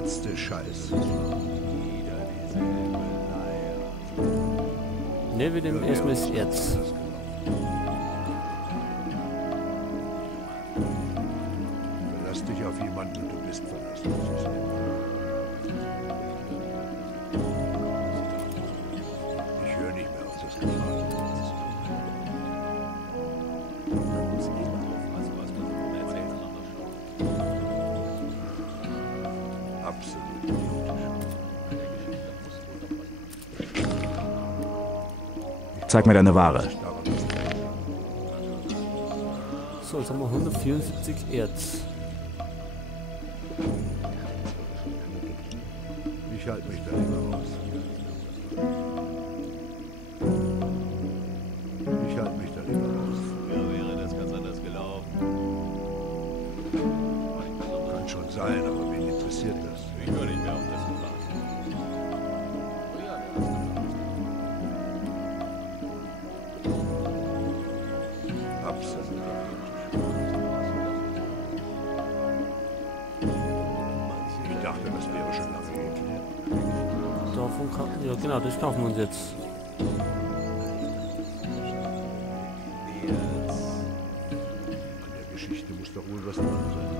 letzte Scheiße. Ne, wir nehmen erstmal das Erz. Verlass dich auf jemanden und du bist verlassen. Ich höre nicht mehr auf das Gefrage. Absolut idiotisch. Zeig mir deine Ware. So, jetzt haben wir 174 Erz. Ich halte mich da lieber raus. Ich halte mich da lieber raus. Früher wäre das ganz anders gelaufen. Kann schon sein, aber wen interessiert das? Ich höre nicht mehr auf das Gefragt. Absolut idiotisch. Ich dachte, das wäre schon lange geklärt. Davon kann, ja genau, das kaufen wir uns jetzt. An der Geschichte muss doch wohl was dran sein.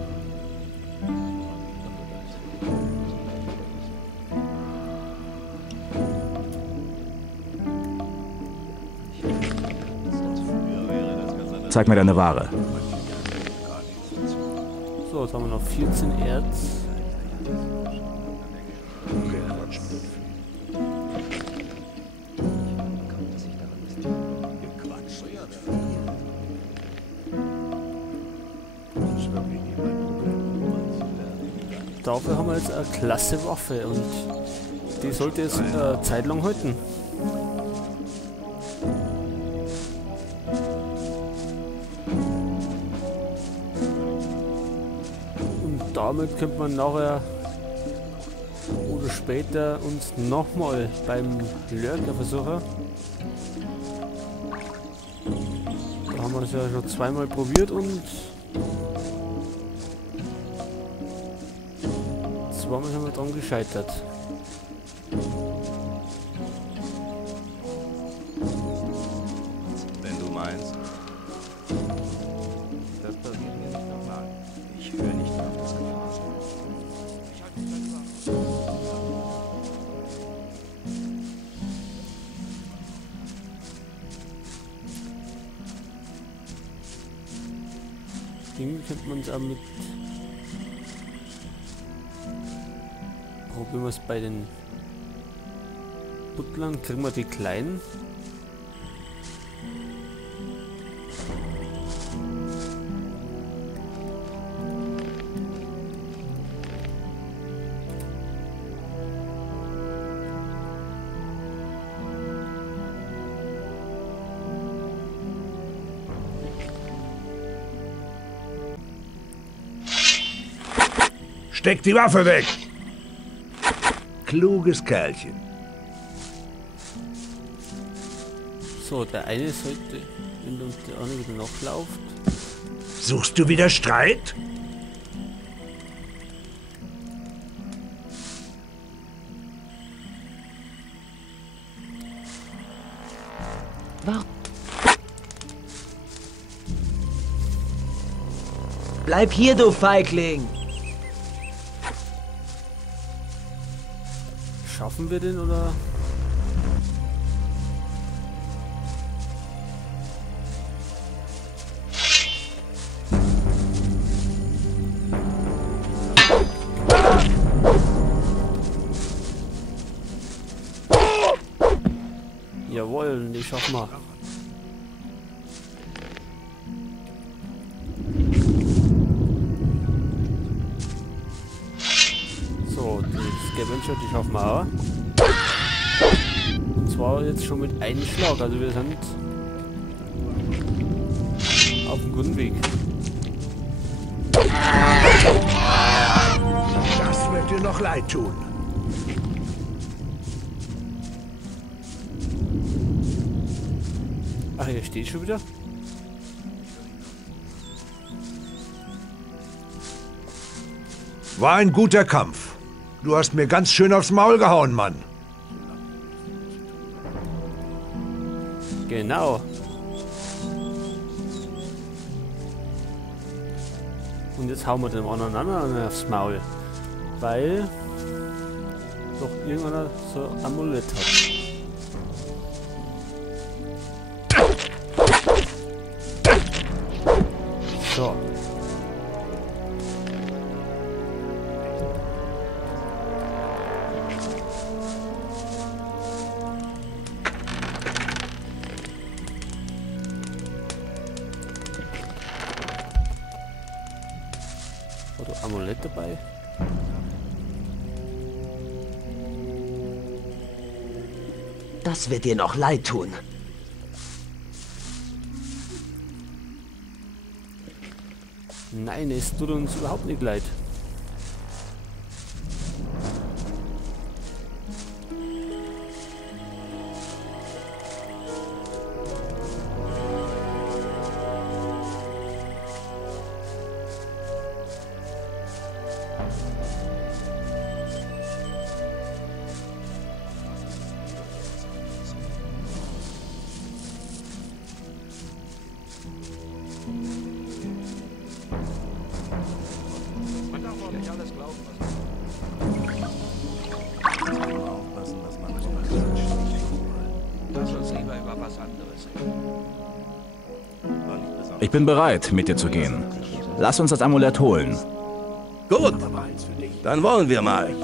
Früher wäre das ganz anders. Zeig mir deine Ware. Gar nichts dazu. So, jetzt haben wir noch 14 Erz. Okay, Quatsch mit viel. Quatsch. Das ist wirklich nie mein Problem. Dafür haben wir jetzt eine klasse Waffe und die sollte jetzt eine Zeit lang halten. Und damit könnte man nachher oder später uns nochmal beim Lurker versuchen. Da haben wir es ja schon zweimal probiert und zweimal haben wir dran gescheitert. Wenn du meinst. Das passiert mir nicht nochmal. Ich höre nicht mehr auf das Gefragt. Irgendwie könnte man es auch mit. Probieren wir es bei den Butlern. Kriegen wir die kleinen? Steck die Waffe weg! Kluges Kerlchen. So, der eine sollte, wenn uns der andere wieder nachläuft. Suchst du wieder Streit? Bleib hier, du Feigling! Schaffen wir den oder? Jawohl, die schaffen wir. So, die Scavenger, die schaffen wir auch. Und zwar jetzt schon mit einem Schlag, also wir sind auf dem guten Weg. Das wird dir noch leid tun. Ach, hier steht schon wieder. War ein guter Kampf. Du hast mir ganz schön aufs Maul gehauen, Mann. Genau. Und jetzt hauen wir dem anderen aufs Maul. Weil doch irgendeiner so ein Amulett hat. So. Oder Amulett dabei? Das wird dir noch leid tun. Nein, es tut uns überhaupt nicht leid. Man darf auch nicht alles glauben, was man Lass uns lieber über was anderes reden. Ich bin bereit, mit dir zu gehen. Lass uns das Amulett holen. Gut, dann wollen wir mal.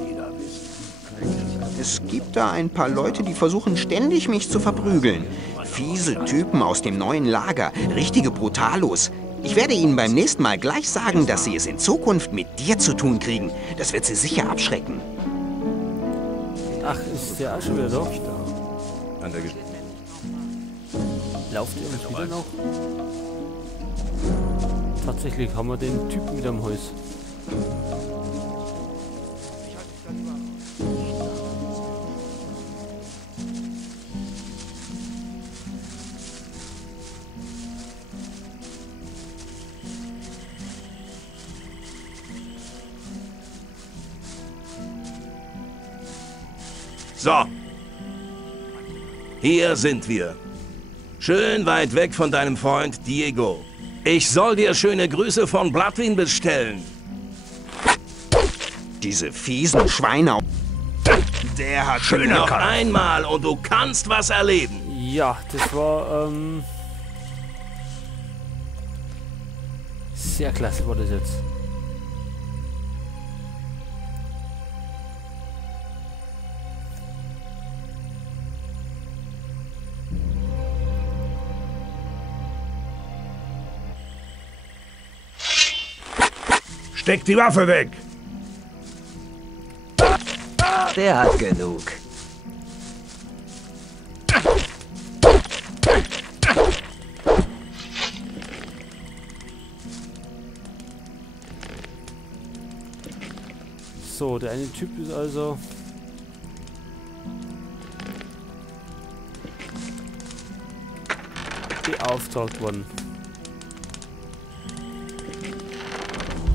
Es gibt da ein paar Leute, die versuchen ständig, mich zu verprügeln. Fiese Typen aus dem neuen Lager, richtige Brutalos. Ich werde ihnen beim nächsten Mal gleich sagen, dass sie es in Zukunft mit dir zu tun kriegen. Das wird sie sicher abschrecken. Ach, ist der auch schon wieder da? An der Lauft ihr uns wieder noch? Tatsächlich haben wir den Typen wieder am Hals. So. Hier sind wir. Schön weit weg von deinem Freund Diego. Ich soll dir schöne Grüße von Bloodwin bestellen. Diese fiesen Schweine. Der hat Noch einmal und du kannst was erleben. Ja, das war sehr klasse war das jetzt. Steck die Waffe weg! Der hat genug. So, der eine Typ ist also beauftragt worden.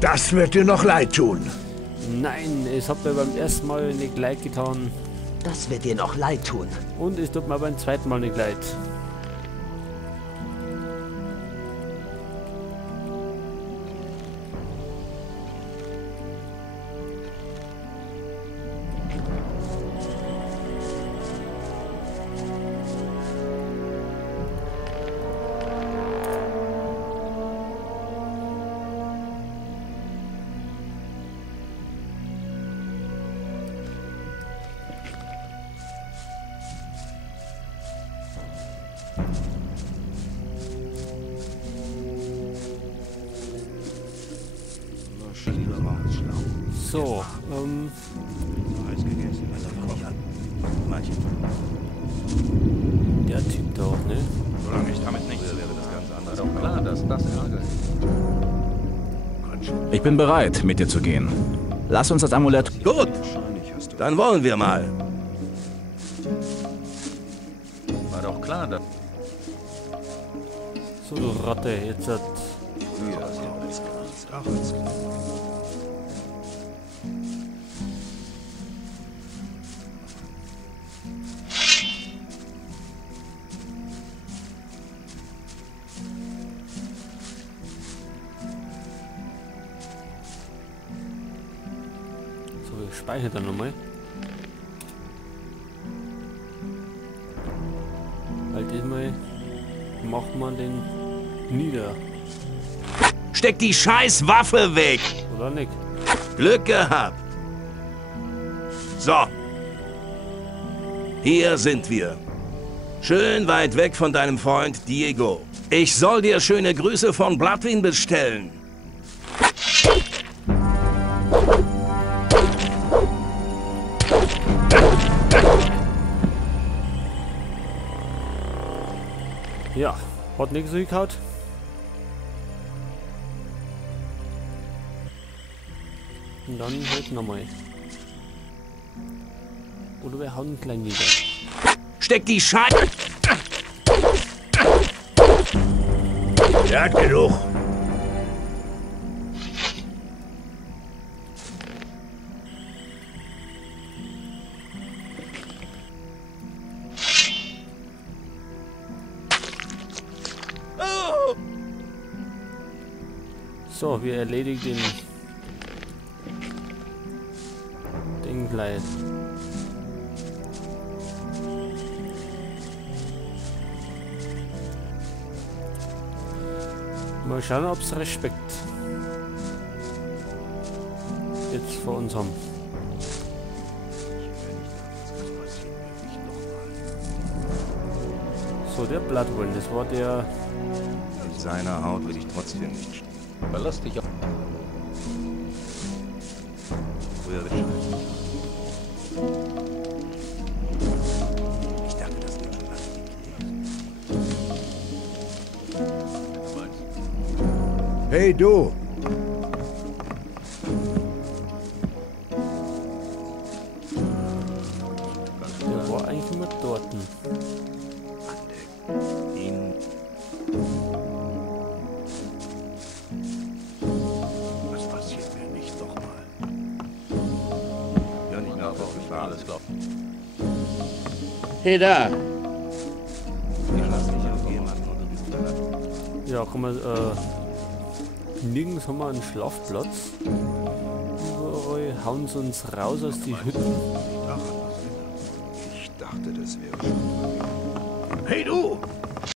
Das wird dir noch leid tun. Nein, es hat mir beim ersten Mal nicht leid getan Das wird dir noch leid tun. und es tut mir beim zweiten Mal nicht leid. So, der Typ da auch, ne? Solange ich damit nichts wäre das ganz anders. Doch klar, dass das ärgert. Ich bin bereit, mit dir zu gehen. Lass uns das Amulett... Gut, dann wollen wir mal. War doch klar, dass... So, du Ratte, jetzt hat... speichere dann nochmal. Weil diesmal macht man den nieder. Steck die scheiß Waffe weg! Oder nicht? Glück gehabt. So. Hier sind wir. Schön weit weg von deinem Freund Diego. Ich soll dir schöne Grüße von Bloodwind bestellen. Ja, hat nichts gehauen. Und dann halt nochmal. Oder wir hauen ihn klein nieder. Steck die Scheiße. Der hat genug. So, wir erledigen den gleich. Mal schauen, ob es Respekt jetzt vor uns haben. So, der Bloodwind, das war der. In seiner Haut will ich trotzdem nicht stehen. Verlass dich auf. Früher wird schon. Ich dachte, das wird schon lange geklärt. Hey, du. Der war eigentlich immer dort. Ihn. Das passiert mir nicht nochmal. Ja, nicht mehr auf Gefahr. Alles klar. Hey da! Ich lasse mich auf jemanden oder bist du da? Ja, komm mal, nirgends haben wir einen Schlafplatz. Überall hauen sie uns raus aus die Hütten. Ich dachte, das wäre schon. Hey, du.